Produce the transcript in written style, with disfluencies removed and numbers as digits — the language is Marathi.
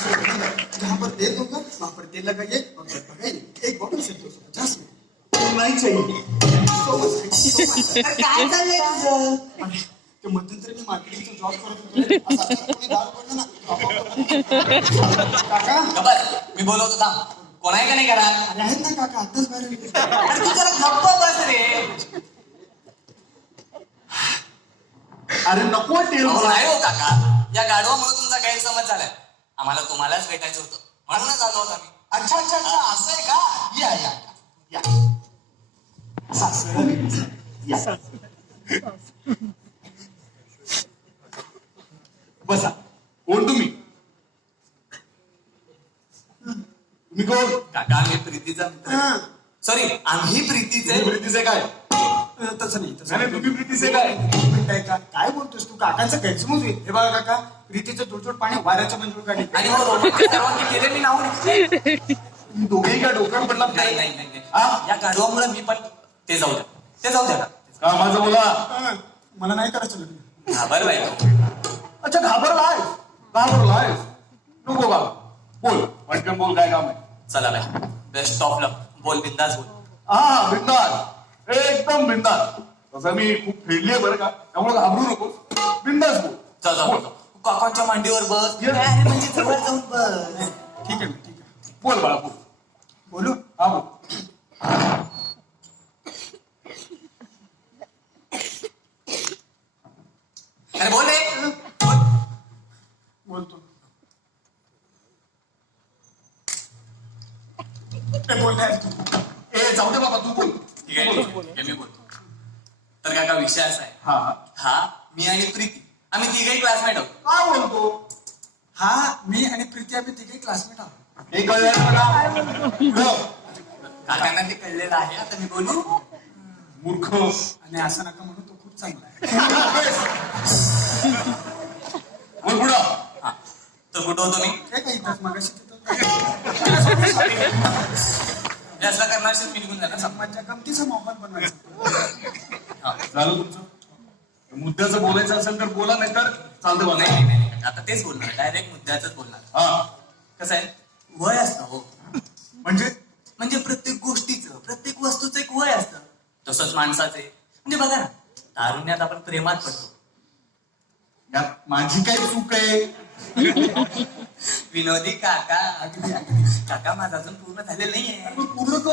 जहाँ पर तेल दूंगा वहां पर तेल लगाइए और पकाइए। एक बॉटल से 250 में नहीं चाहिए। So much, so much. काय चाललंय तुझं? ते मध्यंतरी मी मार्केटिंगचा जॉब करत होतो. असं आता कोणी दारू पडलं ना काका गबर मी बोलवतो थांब. कोण आहे का नाही करा? अरे आहेत ना काका आत्ताच बाहेर आले. अरे तू जरा गप्प बस रे. अरे नको तेल अहो, नाही हो काका, या गाढवामुळे तुमचा गैरसमज झालाय. आम्हाला तुम्हालाच भेटायचं होतं म्हणूनच आलो होतो आम्ही. अच्छा अच्छा अच्छा असं आहे का या या या या बसा कोण तुम्ही तुम्ही कोण काका आम्ही प्रीतीचा हां. सॉरी आम्ही प्रीतीचे. तुम्ही प्रीतीचे काय तसं नाही तसं नाही तुम्ही प्रीतीचे काय म्हणताय का काय बोलतोस तू काकांचा गैरसमज होईल. हे बघा काका रीतीचं जोडजोड पाणी वाऱ्याच्या मंजूर काढली आणि हो रोमनच्या सर्वांनी केलेली नाव नाही. तुम्ही दोघेही काय डोक्यावर पडला नाही नाही नाही. हा? या गाढवामुळे मी पण ते जाऊ द्या का का माझं बोला मला नाही करायचं लग्न. घाबर बाई अच्छा घाबरलाय नको बाबा बोल पटकन बोल काय काम आहे चला बाई बेस्ट ऑफ लक. बोल बिंदास बोल. हा बिंदास एकदम बिंदास तसं मी खूप फेडली आहे बरं का त्यामुळे घाबरू नकोस बिंदास बोल चल चल बोल. चल. काकांच्या मांडीवर बस. ये. अरे म्हणजे जवळ जाऊन बस. ठीक आहे ठीक आहे बोल बाळा बोल बोलू. हा बोल अरे बोल रे. बोलतो. ते बोलताय तू. ए जाऊ दे बाबा तू बोल ठीक आहे ठीक आहे, मी बोलतो. तर काका विषय असा आहे. हा हा हा मी आणि प्रीती आम्ही तिघही क्लासमेट आहोत. काय बोलतो हा मी आणि प्रीती आम्ही तिघे क्लासमेट आहोत. हे कळलं मला काकांना ते कळलेलं आहे. आता मी बोलू. मूर्ख आणि असं नका म्हणून तो खूप चांगला आहे. बोल पुढं हा तर कुठं होतो मी? काय काही इथंच मगाशी तिथं हे असं करणार मी निघून जाणार. समाजच्या गमतीचा मोबाईल बनवायचा. हा. झालं तुमचं मुद्द्याचं बोलायचं असेल तर बोला नाही तर चालतं बघा नाही नाही नाही. आता तेच बोलणार डायरेक्ट मुद्द्याच बोलणार. हा कसं आहे वय असतं हो. म्हणजे प्रत्येक गोष्टीचं प्रत्येक वस्तूचं एक वय असतं. तसंच माणसाचे म्हणजे बघा ना तारुण्यात आपण प्रेमात पडतो. यात माझी काय चूक आहे विनोदी काका काका माझा अजून पूर्ण झालेलं नाहीये. पूर्ण कर